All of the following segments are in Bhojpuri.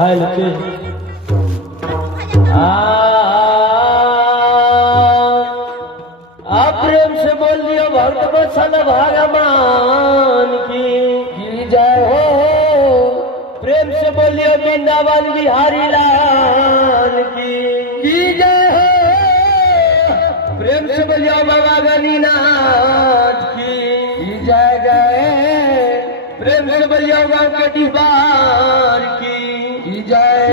हालते प्रेम से बोल दियो भक्त बसन भगवान की जय हो। प्रेम से बोलियो वृंदावन बिहारी लाल की जय हो। प्रेम से बोलियो बाबा गणिनाथ की जय जय। प्रेम से बोलियो गाँव के दीवार की जय।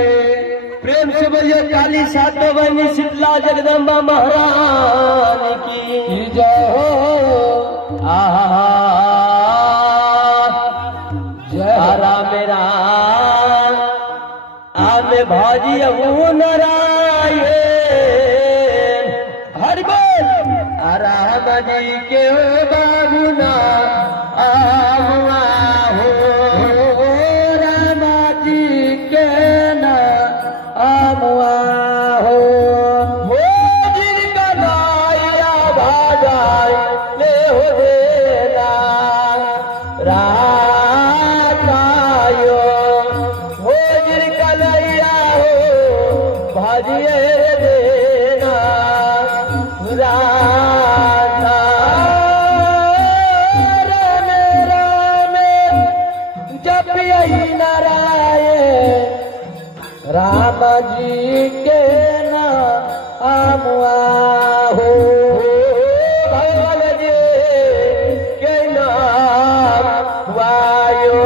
प्रेम से बोलियो काली सात बहनी शीतला जगदम्बा महारानी की जय हो। आहा जय राम राम आमे भाजी अबू नारायण हरि बोल। राम जी के बाबुना आमुआ हो। राम जी के ना आमुआ हो। जिनका नाया भाजाय ले हो देना रायो हो। जिनका नैया हो भाजिए देना राधा। राम राम जप यही नारायण राम जी के नाम हो। भगवान जी के नाम वायो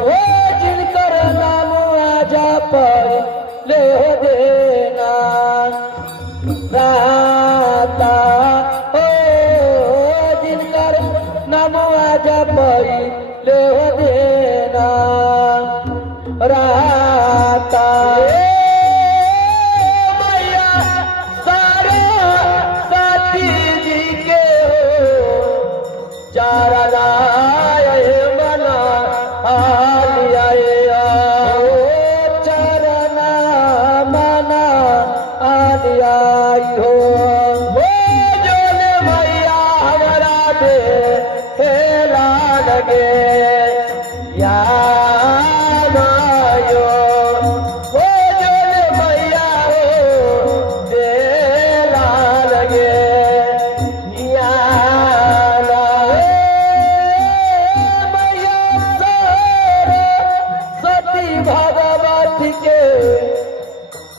हो। जिनकर नाम जप ले देना राता हो। जिनकर नाम जप ले देना राता। मैया सारे साथी जी के हो। चारा लाए मना आलिया हो। चरना मना आलिया हो। जोने मैया हमारा दे हेला लगे या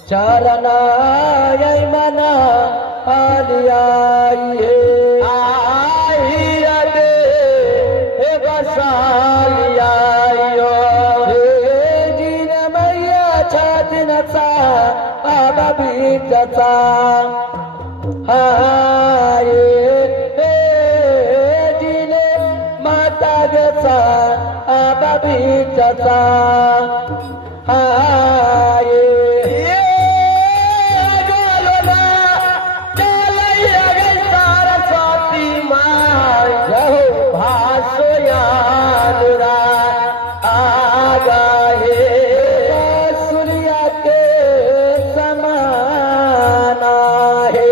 चरना मना आलिया दे हे बसालिया जीन मैया छातिन सा आबा बीजचा हाय जीने माता गचा आबा बीजचा हाय। सूर्या के समाना है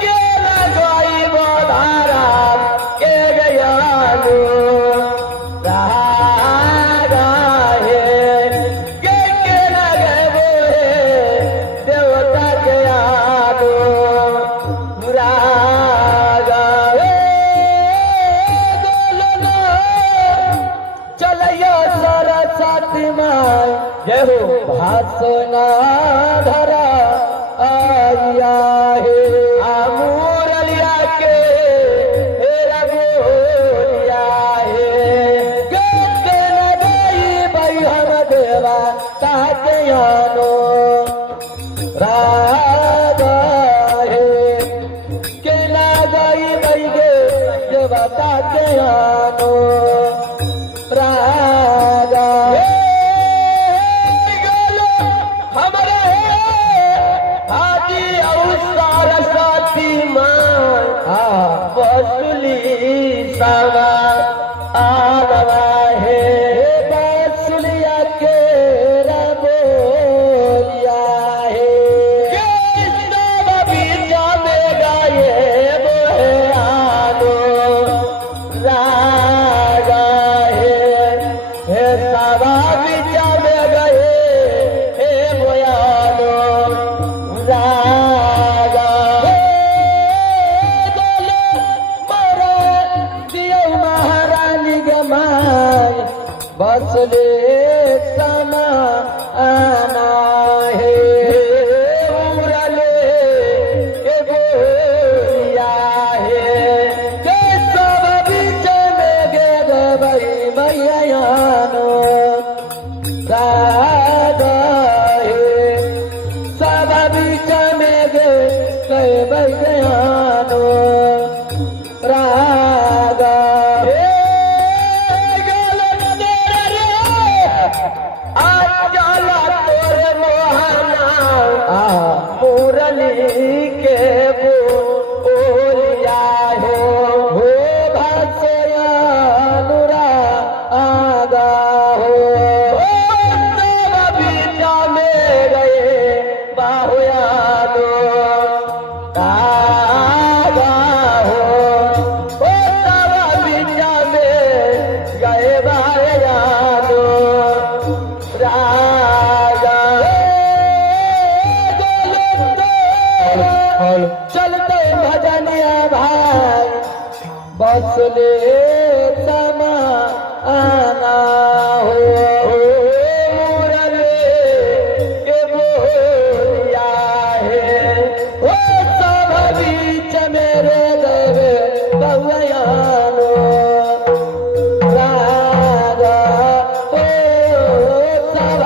के लगाई बोधारा के गयालू रागा है के लगे वो देवता के आलू रागा चलैया सरस्वती माय जय हो। भाषणा धरा आया है आमूरलिया के रघुरिया है। गद्द लगाई बैहन देवा ताके यानो राधा है के लगाई बैगे देवा ताके यानो राजा। हमारे हाजी और सरस्वती माँ बसुली सवा आवा है। बसुलिया के रबोलिया है। कृष्ण बीजा में गाये बोहे आनो रागा है। सवा बीजा में गए बसले समाना हे उमरले के गोरिया हे के सब बीच में गे गई मैयानो रागा हे सब बीच में गे मैयानो रागा चलते भजनिया भाई बसले समाना हो मुरले के बोलिया है वो सब बीच मेरे देवे बउयानो रागा हो सब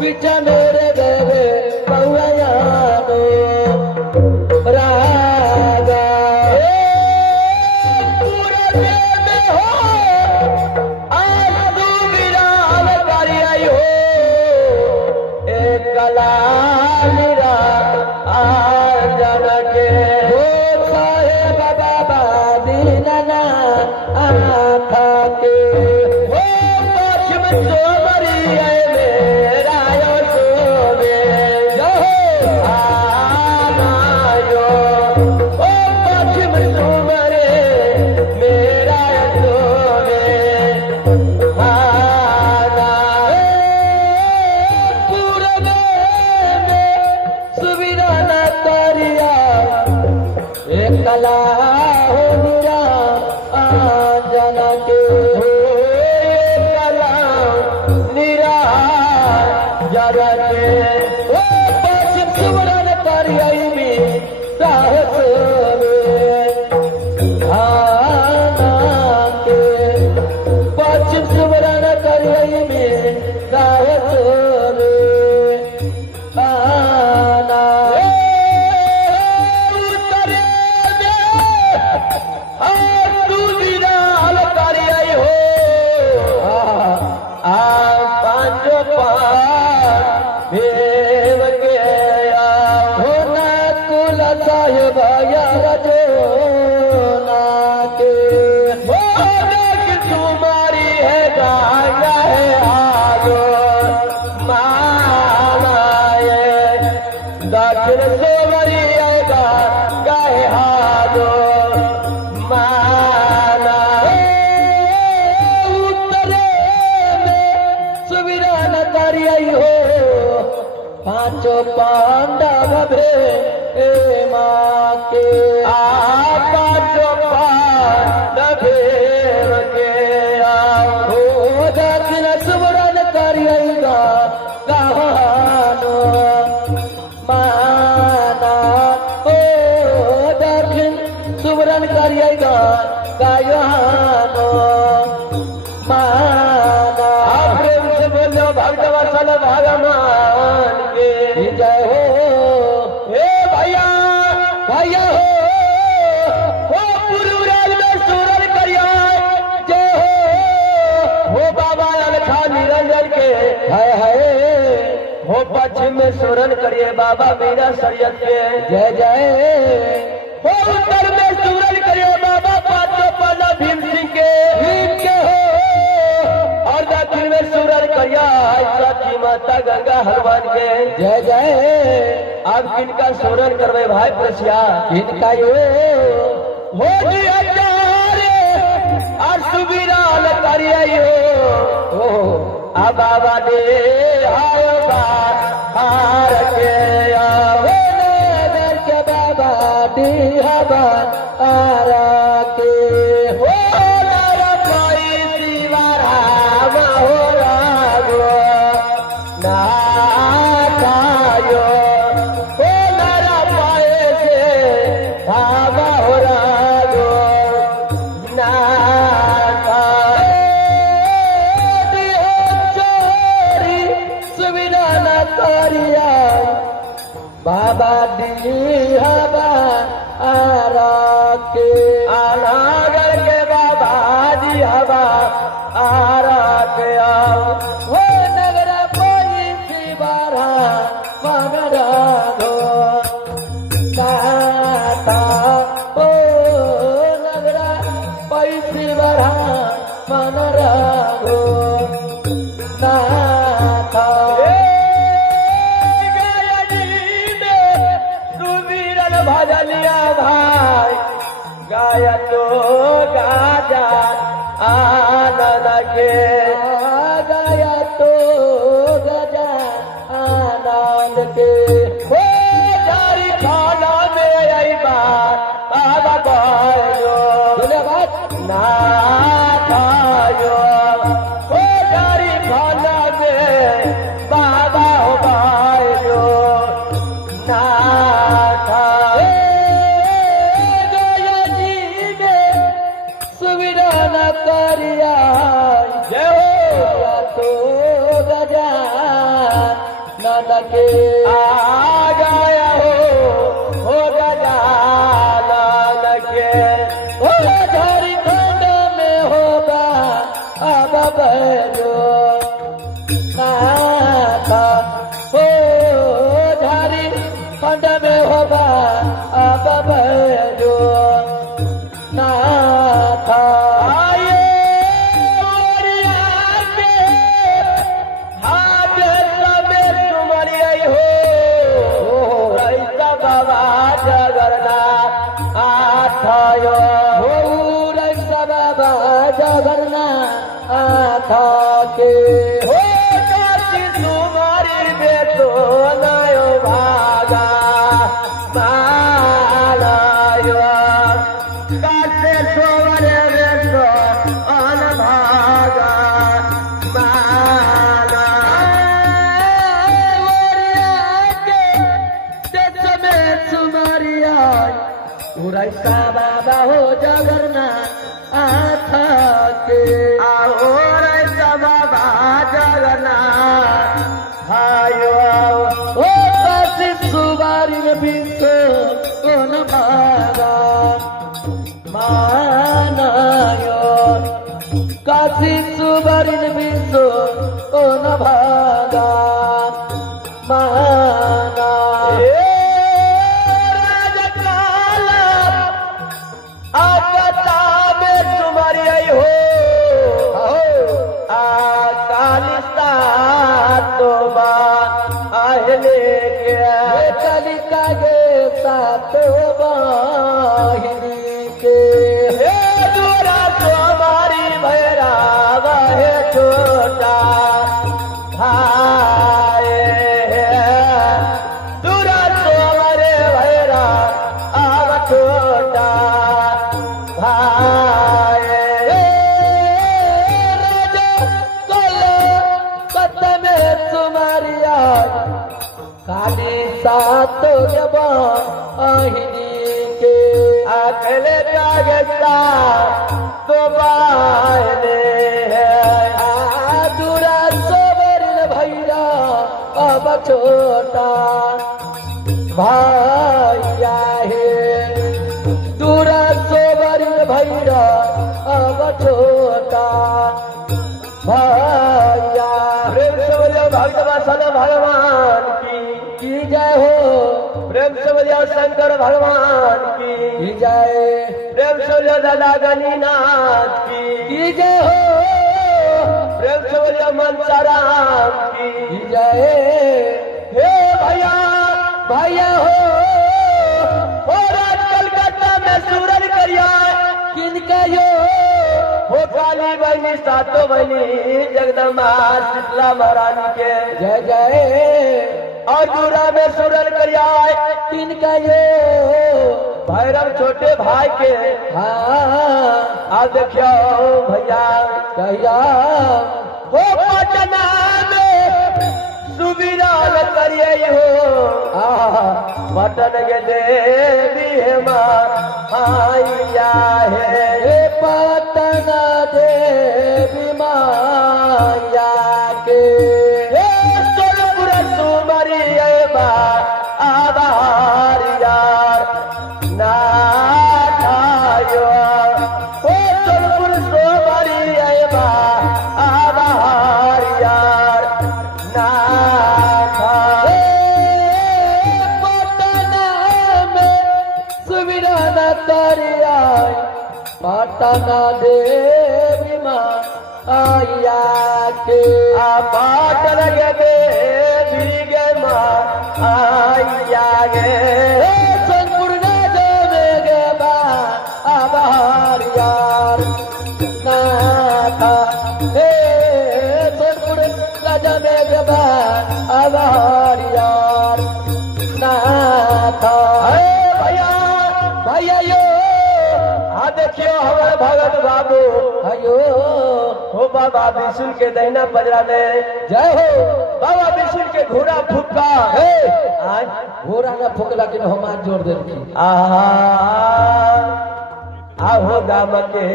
बीच मेरे देवे बउयानो रागा पूरे में हो आज तू विराम करिया हो एक कला मेरा आज के हो साहेब बाबा दीना आखा के हो पश्चिम चोरी मेरा यो सोवे जो कला हो निरा आंजना के हो कला निरा जरा के हो पश्चिम सुमरन करियई में साहस आना के पश्चिम सुमरन करियई में साहस आना भेव के हो न तुल साहेब जो ना के हो तुम्हारी है गाया है आगो मानाए दक्षिण सोमरी गाए हागो माना उत्तरे में सुविधा न करियई हो पांचो पांडव भे माँ के पांचो पांडव के हो दक्षिण सुमरन करियगा कहानो माना हो दक्षिण सुमरन करियगा गायनो माना प्रेम से बोलो भगवसल भगवान जय हो हे भैया भैया हो पुरुराज में सूरन करिया जय हो बाबा अलखा निरंजन के हाय हाय हो पश्चिम में सूरन करिए बाबा मीरा शरीयत के जय जय हो उत्तर में सूरन करिए बाबा पांचों पाला भीम सिंह के हो और दक्षिण में सूरन करिया सची माता गंगा हनुमान के जय जय अब किनका सूरन करवे भाई प्रसिया किनका यो हो जी अचारे और सुबिराल करिया यो अब बाबा दे हायो बार हार के आओ नगर के बाबा दी हवा आरा के हो नर कोई दीवारा हो बाबा दी हवा आरा के अनागर के बाबा दी हवा आरा के आओ हो नगर पैसी बारा मगरा दो नाथा हो नगरा पैसी बारा मनरा दो नाथा भजनिया भाई गाया तो गाजा आनंद के गाया तो गजा आनंद के हो जारी खाना में आई बात बाबा कहो धन्यवाद ना खायो हो जारी खाना में बाबा हो भाइयो ना करिया जय हो तो गजा नंद के आ गया हो गजा नंद के हो झारखंड में होगा अब बजो नाथा हो झारखंड में होगा अब बजो नाथा जगन्नाथ आथा के हो काशी तुम्हारी बेटो नयो भागा मालायो कासे सोवरे बेटो अन भागा माला मोरिया के देश में सुमरिया उड़ैसा बाबा हो जगन्नाथ आथा के आओ रे बाबा जगन्नाथ आयो ओ काशी सुबारी बिसो कोन भागा मानायो काशी सुबारी बिसो कोन भागा माना कलिका गे सातो बाहिनी के हे दूरा तुम्हारी भैरा वहे छोटा भाई दूरा तुम्हारे भैरा आव छोटा भाई राजा कल में तुम्हारी काली सातो बाहिनी के अगले जागता तो बाहने है आदुरा सोबरिन भैया अब छोटा भैया है दूरा सोबरिन भैया अब छोटा भैया भगवान भगवान की जय हो प्रेम से बजाओ शंकर भगवान की जय प्रेम से बजाओ दादा गणिनाथ की जय हो प्रेम से बजाओ मनसाराम की जय हे भैया भैया हो राज कलकत्ता में सूरज करिया किनका यो हो काली बहनी सातो बहनी जगदम्बा शीतला महारानी के जय जय और दूरा में सूरज करिया किनका ये भैरव छोटे भाई के हाँ आप देखियो भैया कहिया हो पटना में सुविराल करिए हो पटन के देवी है माया है पटन देवी माया के सोनपुर सुमरी आबा देवी माँ आया के पाट लगे देवी गे माँ आया गे सोनपुर राजा में गे बा आभार यार नाथा हे सोनपुर राजा में गे बा आभार यार नाथा भैया यो हाँ देखियो हमारे भगत बाबू अयो हो बाबा विशुल के दहिना पजरा में जय हो बाबा विशुल के घोड़ा फुका है घोड़ा ना फुकला कि हम हाथ जोड़ दे आहो गाम के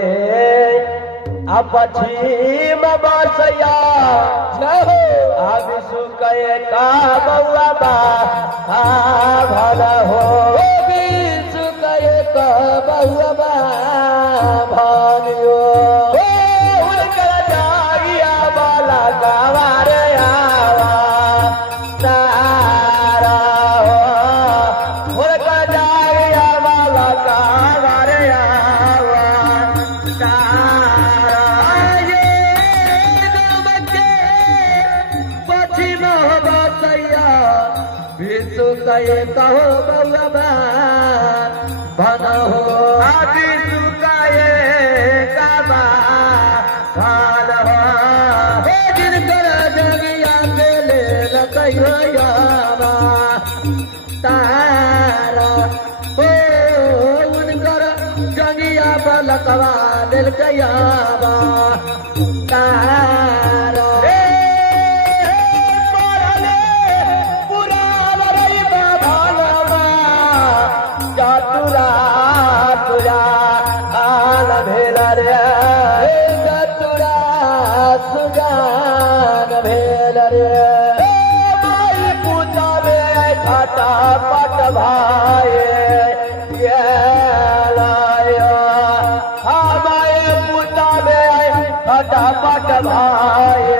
पश्चिम बसैया जय हो आ विशु कहे का बउआ बा भला हो विशु कहे का बउआ बा भानियो उनकर जागिया बाला गावारे आवा तारा हो उनकर जागिया बाला गावारे आवा तारा ये नाम के पश्चिम बसैया विशु कहे कहो बउआ बा बना हो आदि सुकाए काबा भान हो हे दिन कर जगिया के ले लकैया याबा तारा हो उनकर जगिया बलकवा दिल कयाबा तारा पट भाई हमारे पूजा में फटा पट भाई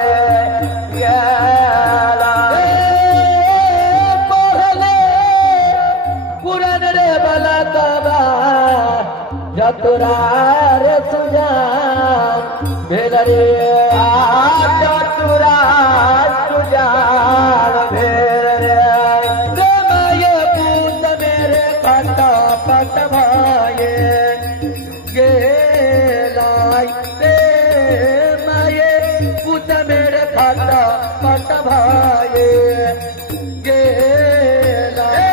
पुरन रे बला तबा जतुरा रे सुजान भेल रे जतुरा सुजान भेल रे पट भाए गेलाई रे माये पुत मेरे फटा पट भाए गेलाई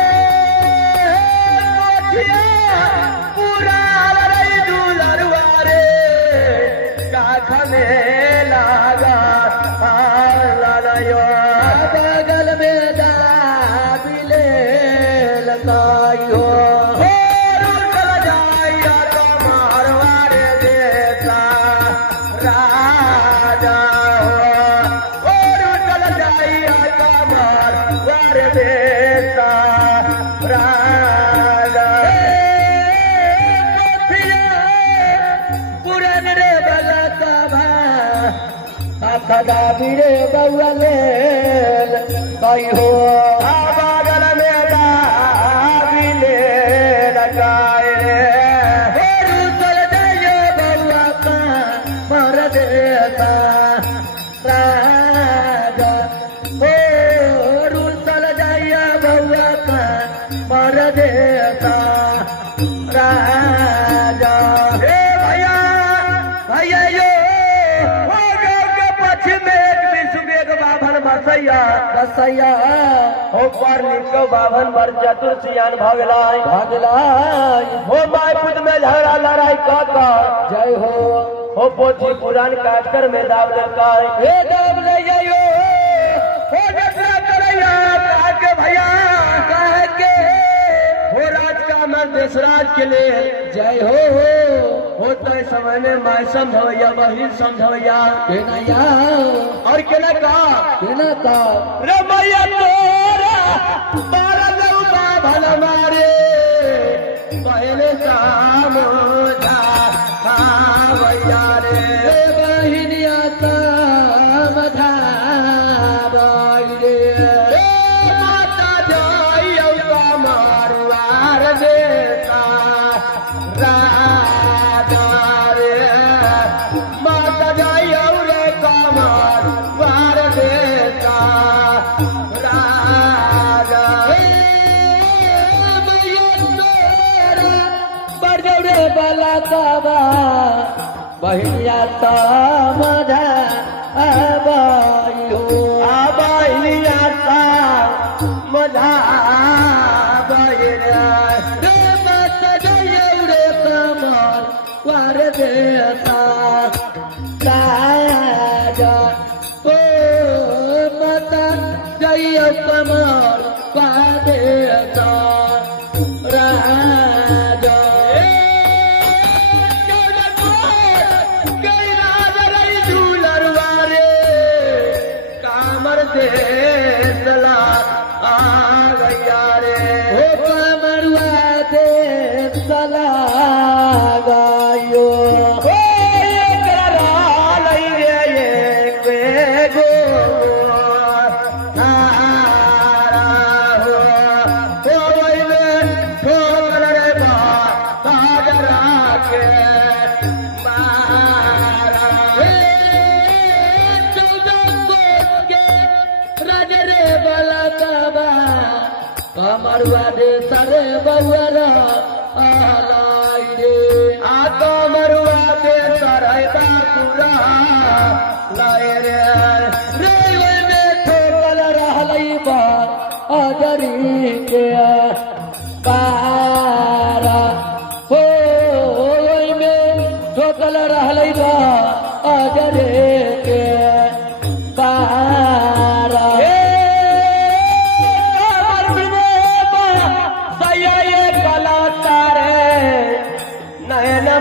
पूरा लड़ाई दुलरवारे काख में लागा लड़ायो बगल में दाबिले लगायो राजा हो चल जाइया कमर वर देता राजा पुरन रे बलकवा खदा बिरे बउले कई हो बगल में दाबिले लगाए राजा हो रुसल जाइया बउआ का मर देता राजा हे भैया भैया यो हो गाँव के पश्चिम में एक विश्व एक बाभन बसैया बसैया हो पर लिखो बाभन बर चतुर्सियान भागलाई हो माय पुत में झगड़ा लड़ाई का जय हो पोथी पुराण काटकर में दाब लड़काए हे दाब ले जाइयो हो जतरा करैया काके भैया कह के हो राज का मन देशराज के लिए जय हो तो समय में माय समझौया बहिन समझौया केना और केना का रे मैया तोरा बारा लौका भल मारे पहले काम भैया रे बहिनिया मधा रे माता जय मारवार देता राजा रे माता जाई रे कमर वार देता राजा बरजौरे बाला काबा बहियाता माझा आबायो आबाहियाता माझा बहिरा रे माता जयवरे कमल वार देता राजा ओ माता जय कमल वार देता राजा देसला आ गया रे हो कमरुआ देसला गायो हो करा लई रे ये गो नारा हो वही में ठोकर रे बाजरा के मारा राजरे बाला काबा कमरुआ दे सरे बउरा आलाई रे आ कमरुआ दे सरे बाकुरा लाए रे रेलवे में ठोकल रहलई बा अजरी के पारा हो ओई में ठोकल रहलई बा अजरे के पारा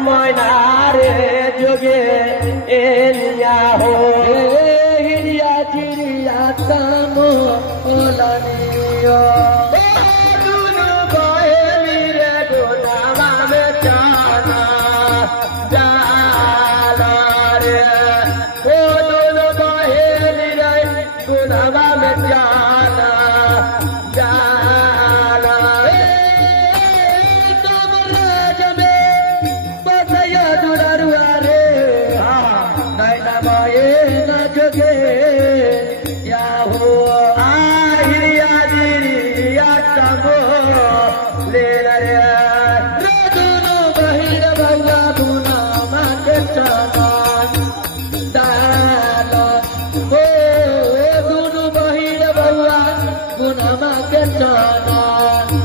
मैनारे जोगे एलिया हो हिरिया चिड़िया तमो ओलनियो दुनु बहेली रे गोदामा में जाना जाला रे ओ दुनु बहेली रे गोदामा में जाना जाला रे या हो हिरिया जिरिया तमो ले रे दुनु बहिर बउआ बुना माके चमान डाल हो दुनु बहिर बउआ बुना माके चमान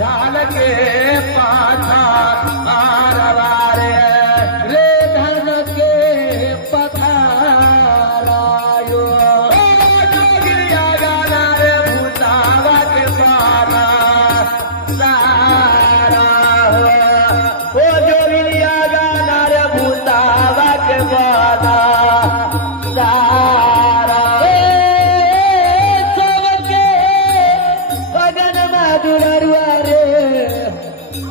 डाल के पाछा आरवारे रे धन के पथारायो जोगिया गाना रे भूतावा के पाला सारा हो जोगिया गाना रे भूतावा के पाला सारा सबके भगन मधुररुआ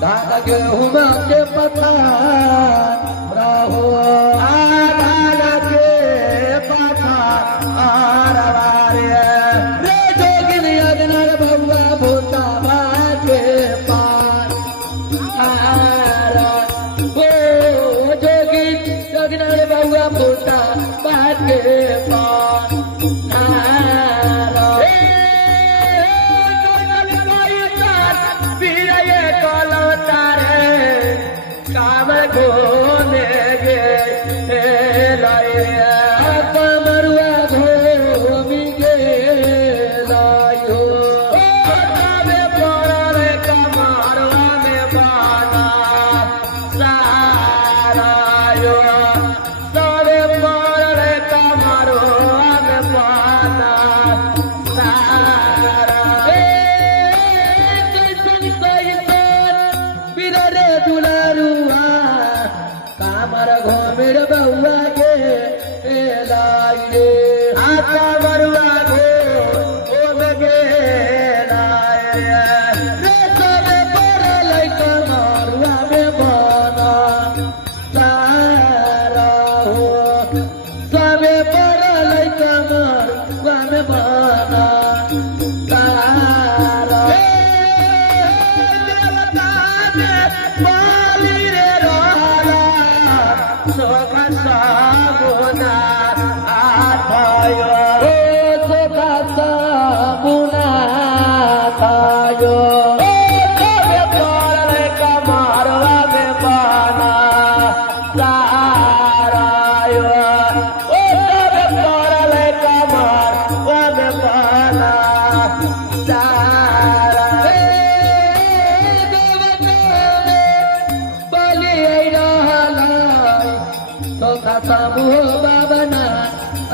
धान गेहूँ के पथार रहो धान के पथार रे जोगिन अगनर बउआ भूतावा के पार हो जोगिन अगनर बउआ भूतावा के पार घोने गे कमरुआ घोमी गे लायो पड़ल कमरुआ में बाना सारायो सबे पड़ल कमरुआ में बाना सारा कैसन बिररे दुलारुआ कामर घोमिर बउआ के लाई रे आका बरुआ घो ओम गे लाई रे सबे पड़ल कमरुआ में बना सारा हो सबे पड़ल कमरुआ में बना सारा बाबना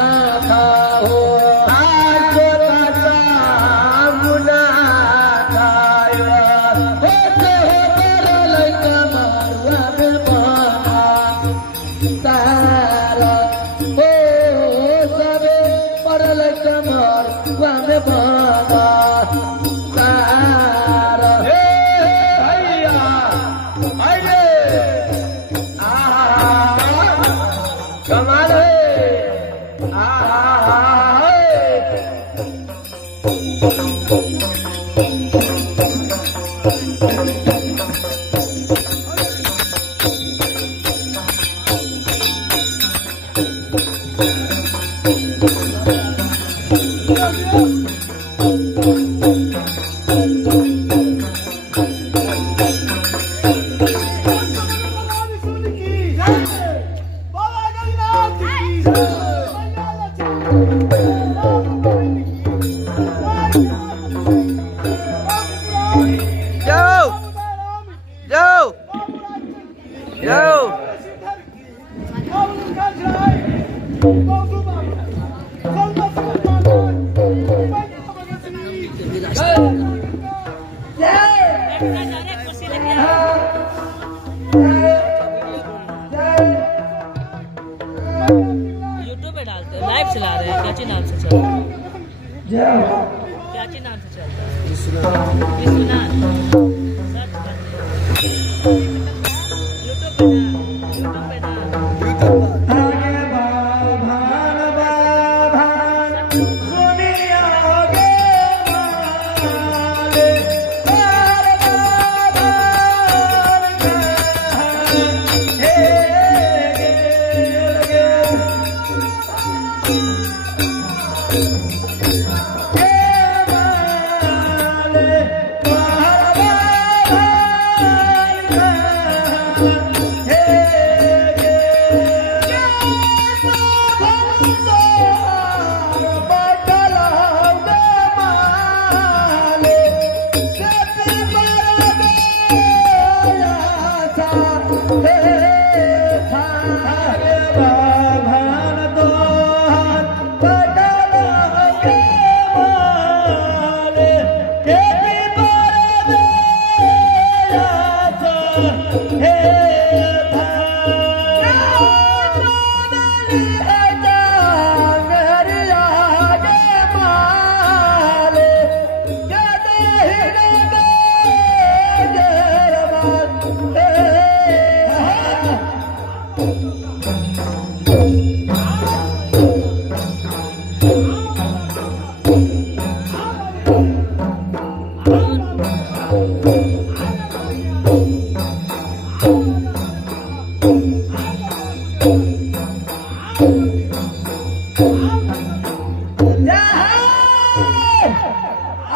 आखा हो आजो सामुना खायो हो तो परल कमरवा में बना तारा हो सबे परल कमरवा में बना तारा हे भैया आइले कमाल है यूट्यूब पे डालते हैं, लाइव चला रहे हैं। क्या नाम से चल रहा है? क्या नाम से चल रहा है? विश्वनाथ। सर्च कर यूट्यूब पे ना,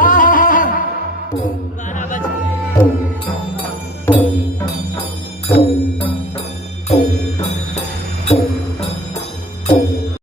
Ah!